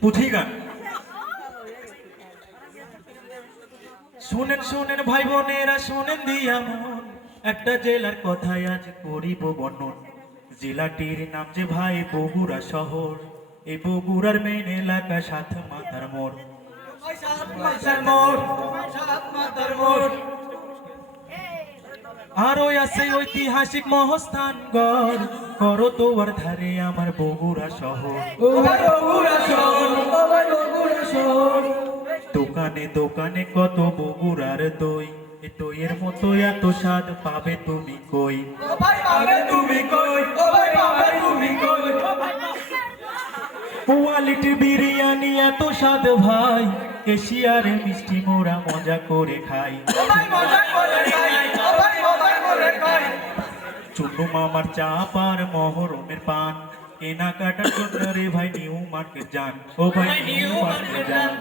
পুঁথি গান। শুনেন শুনেন ভাই বোনেরা, শুনেন দিয়া মন, একটা জেলার কথাই আজ করিব বর্ণন। জেলাটির নাম যে ভাই বগুড়া শহর। এই বগুড়ার মেন এলাকা সাত মাথার মোড়। আরো আছে ঐতিহাসিক মহস্থানগড়, করো তোর ধারে আমার বগুড়া শহর। দোকানে দোকানে কত বগুড়ার দই, এ দইয়ের মতো এত স্বাদ পাবে তুমি কই। কোয়ালিটি বিরিয়ানি এত স্বাদ ভাই, এশিয়ার মিষ্টি মোরা মজা করে খাই। চুন্নু মামার চাপ আর মহরমের পান, কেনাকাটার জন্য রে ভাই নিউ মার্কেট যান। ও ভাই নিউ মার্কেট যান।